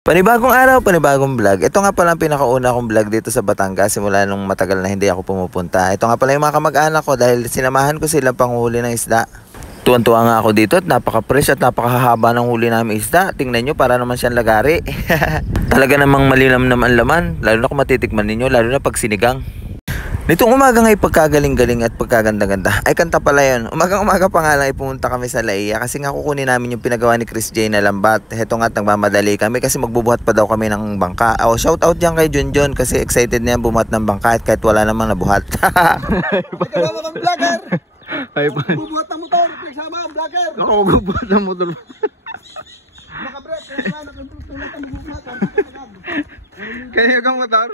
Panibagong araw, panibagong vlog. Ito nga pala ang pinakauna kong vlog dito sa Batangas simula nung matagal na hindi ako pumupunta. Ito nga pala yung mga kamag-anak ko dahil sinamahan ko sila panghuli ng isda. Tuwan-tuwa nga ako dito at napaka-fresh at napakahaba ng huli namin isda. Tingnan nyo, para naman siyang lagari. Talaga namang malinamnam ang laman, lalo na kung matitikman ninyo, lalo na pag sinigang. Nitong umaga nga pagkagaling-galing at pagkaganda-ganda ay kanta pala yun. Umagang-umaga pa nga lang pumunta kami sa Laia kasi nga kukunin namin yung pinagawa ni Chris J na lambat. Heto nga nagmamadali kami kasi magbubuhat pa daw kami ng bangka. Shout out dyan kay Junjun kasi excited niya bumuhat ng bangka at kahit wala namang nabuhat. Ikaw mga vlogger! Ay pa. Bubuhat ng motor! Nagsama ang vlogger! Ako magbubuhat ng motor. Nakabrek! Kaya nakatulad ang bubuhat. Kanina kang motor?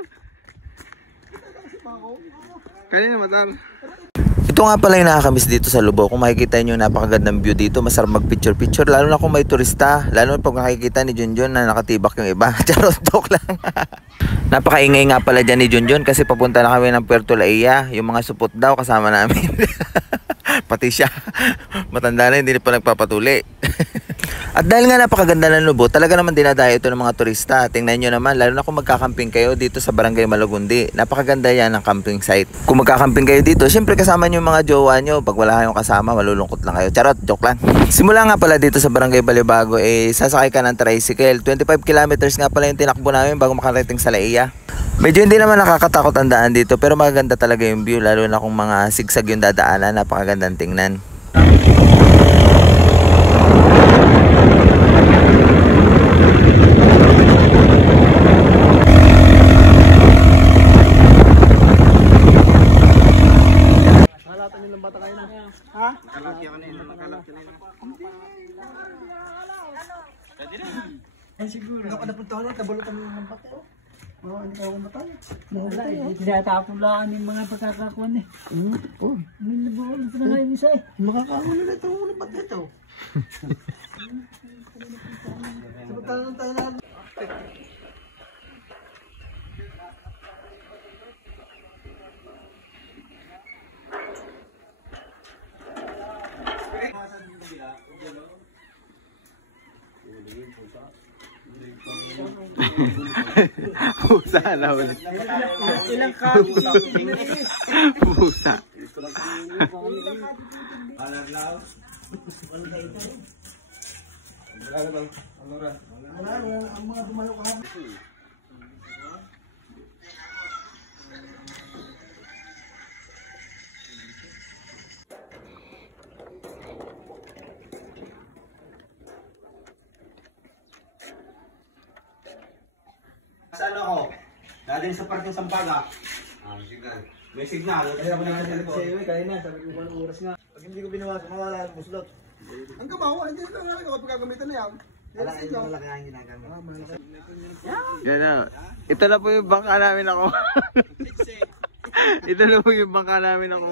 Kanina motor? Ito nga pala yung nakakamiss dito sa Lubok. Kung makikita nyo napakagandang view dito, masarap mag-picture-picture. Lalo na kung may turista. Lalo na pag nakikita ni Junjun na nakatibak yung iba. Charot, joke lang. Napakaingay nga pala dyan ni Junjun kasi papunta na kami ng Puerto Laia. Yung mga supot daw kasama namin. Pati siya. Matanda na, hindi na pa nagpapatuli. At dahil nga napakaganda ng Lubot, talaga naman dinadayo ito ng mga turista. Tingnan nyo naman, lalo na kung magkakamping kayo dito sa Barangay Malagundi. Napakaganda yan ng camping site. Kung magkakamping kayo dito, syempre kasama nyo yung mga jowa nyo. Pag wala kayong kasama, malulungkot lang kayo. Charot, joke lang. Simula nga pala dito sa Barangay Balibago, sasakay ka ng tricycle. 25 kilometers nga pala yung tinakbo namin bago makarating sa Laia. Medyo hindi naman nakakatakot ang daan dito, pero maganda talaga yung view, lalo na kung mga sigsag yung dadaanan. Napakagandang tingnan. Ha? Nakalaki ka nila, nakalaki nila. Ay siguro. Hindi ako napunta ko lang, tabalutan mo ng bako. Oo, hindi ako matay. Wala eh. Tinatapulaan yung mga pagkakakuan eh. Oo. May nabuulan pa na nga yung isa eh. Makakakuha na ito. Ulo ba't ito? Samantalang tayo na. Pusa na ulit. Ilang kami. Pusa. Ang mga dumalo ka. Saan ako? Dadin sa parking Sampaga. May signal. Kaya ako nakasalit sa iyo eh. Kaya na, sabi ko walang oras nga. Pag hindi ko binawasan, mawala ang buslot. Ang kabaho, hindi ito nga rin kapag gagamitan na yan. Malaki ang ginagamit. Yan na. Ito na po yung bangka namin ako. Ito na po yung bangka namin ako.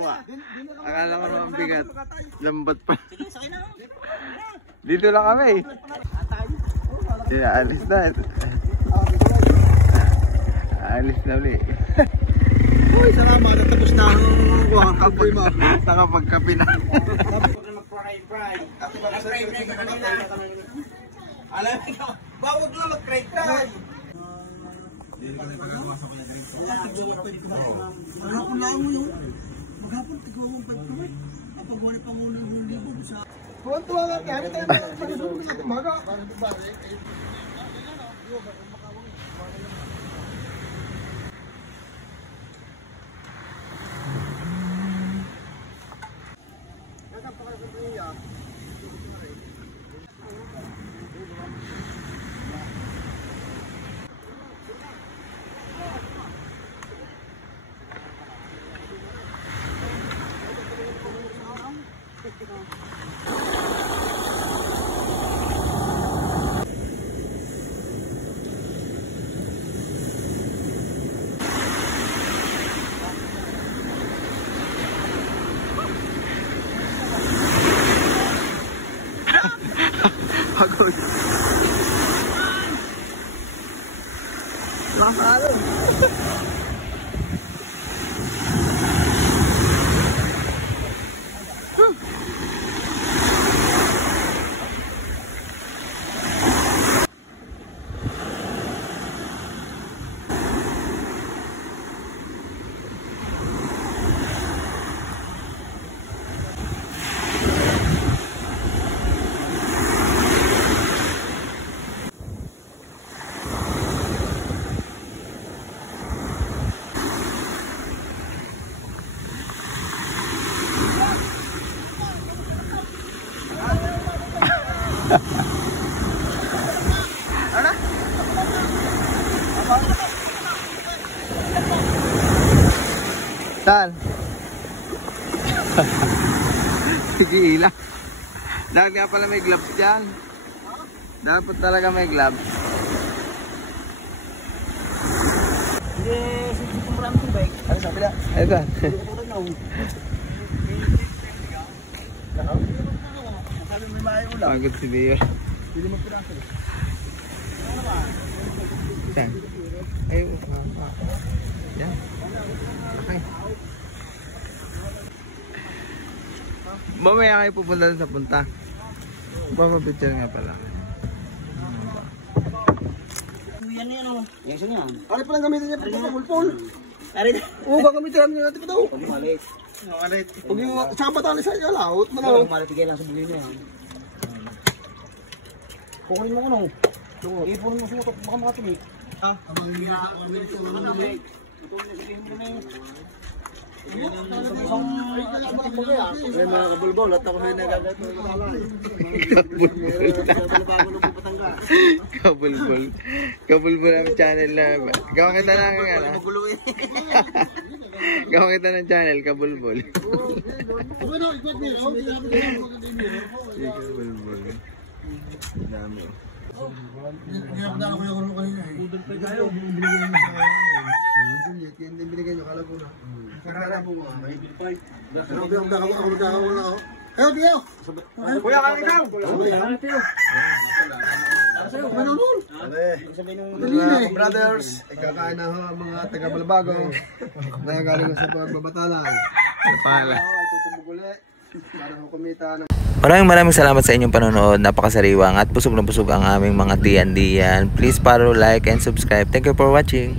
Akala ko naman bigat. Lambat pa. Dito lang kami. Kaya alis na. Alis na ulit. Uy, salamat. Natapos na ang kuha. Nakapagkapi na. Alam mo, bawag na mag-fry-fry. Ano kung lang mo yun? Maghapon, tigwa mong pagkawin. Kapag wala pang ulang libo sa... Tuwan-tuwa nga, kaya tayo pag-isunog sa tumaga. Pagod. Lahat. Saan? Sige, ila. Dapat nga pala may gloves dyan. Dapat talaga may gloves. Hindi, sige kung marami yung bike. Ano sabi na? Ayun saan? Pagod si Dio. Saan? Ayun. Yan. Okay. Mamaya kayo pupunta sa punta. Papapicture nga pala. Yan yan o. Yan siya nga. Ano palang gamitin niya? Pagpapulpul. Arin. Oo, gagamitin niya natin pa daw. Hindi malit. Pag yung saka batali sa inyo, laot mo na. Ano malit bigay lang sa bili niya. Kukunin mo ko no. Ipunin mo siya baka makatumi. Ha? Abang hindi na ako kami ito. Ano na eh? May mga kabulbol at ako yung nagagato. Kabulbol. Kabulbol ang channel na. Gawa kita ng ano. Gawa kita ng channel, kabulbol. Kabulbol. Dami. Hindi binigay nyo, kala ko na. Kala ko nga. Ayaw, Tio! Kuya, kaya ikaw! Brothers, ikakain na ho ang mga taga-Balabago na galing sa pagbabatalan. Ano pala? Tutubog ulit para ho kumita ng... Maraming salamat sa inyong panonood. Napakasariwang at busog na busog ang aming mga tiyan-diyan. Please follow, like, and subscribe. Thank you for watching.